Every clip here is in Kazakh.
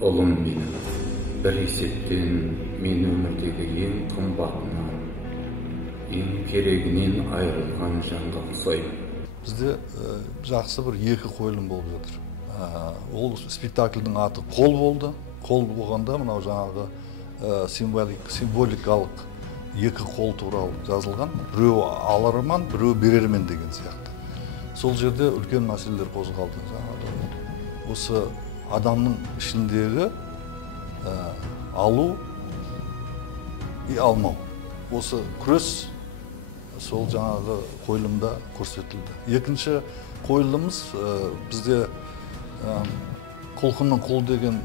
Oğlum benim, bir esetten men ömürdeki en kımbatынан, en kereginen ayrılgan janga uksayım. Bizde жақсы bir екі қойылым болып жатыр. Ол спектакльдің аты «Қол» болды. Қол болғанда мынау жаңағы символикалық екі қол туралы жазылған. Біреу аларман, біреу берермен деген сияқты. Сол жерде үлкен мәселелер қозғалды. Осы адамның ішіндегі алу и алмау. Осы күрес сол жаңағы қойылымда көрсетілді. Екінші қойылымыз бізде құлқынның құл деген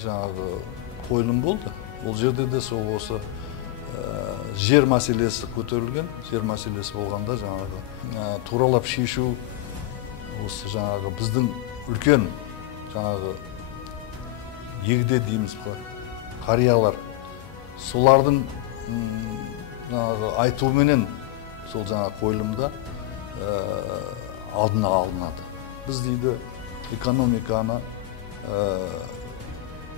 жаңағы қойылым болды. Ол жерде де сол осы жер мәселесі көтерілген. Жер мәселесі болғанда жаңағы туралап шешу, осы жаңағы біздің үлкен жаңағы егде дейміз бе, қариялар, солардың айтуменен сол жаңа қойылымда алдына алынады. Біз дейді экономиканы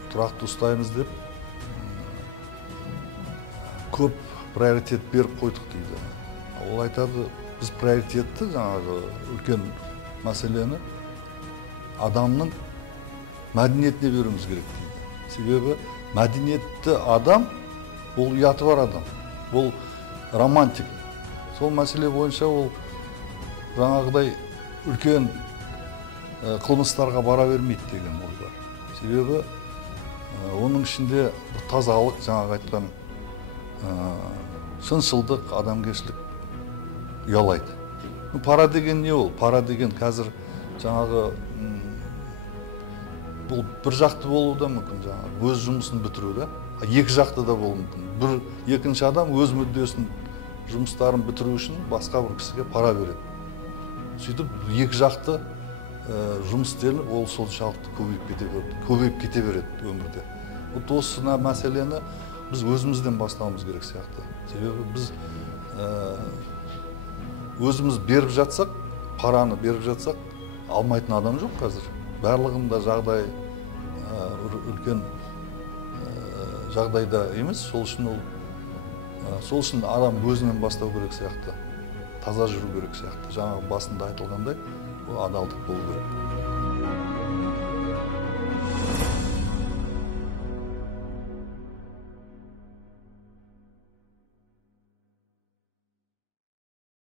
тұрақты ұстаймыз деп көп приоритет беріп қойдық дейді. Ол айтады, біз приоритетті жаңағы үлкен мәселені адамның мәдениетіне беруіміз керек дейді. Себебі мәдениетті адам ол ұяты бар адам. Ол романтик. Сол мәселе бойынша ол жаңағыдай үлкен қылмыстарға бара бермейді деген ой бар. Себебі оның ішінде тазалық, жаңағы айтқан шыншылдық, адамгершілік ұялайды. Пара деген не ол? Пара деген қазір жаңағы бұл бір жақты болуы да мүмкін, жаңағы өз жұмысын бітіру да. Екі жақты да болуы мүмкін. Екінші адам өз мүддесін, жұмыстарын бітіру үшін басқа бір кісіге пара береді. Сөйтіп екі жақты жұмыс істелініп, ол соншалықты көбейіп кете береді өмірде. Осы мәселені біз өзімізден бастауымыз керек сияқты. Себебі біз өзіміз беріп жатсақ, параны беріп жатсақ, алмайтын адам жоқ қазір. Барлығында жағдай үлкен жағдайда емес, сол үшін адам өзінен бастау керек сияқты, таза жүру керек сияқты. Жаңағы басында айтылғандай, ол адалдық болу керек.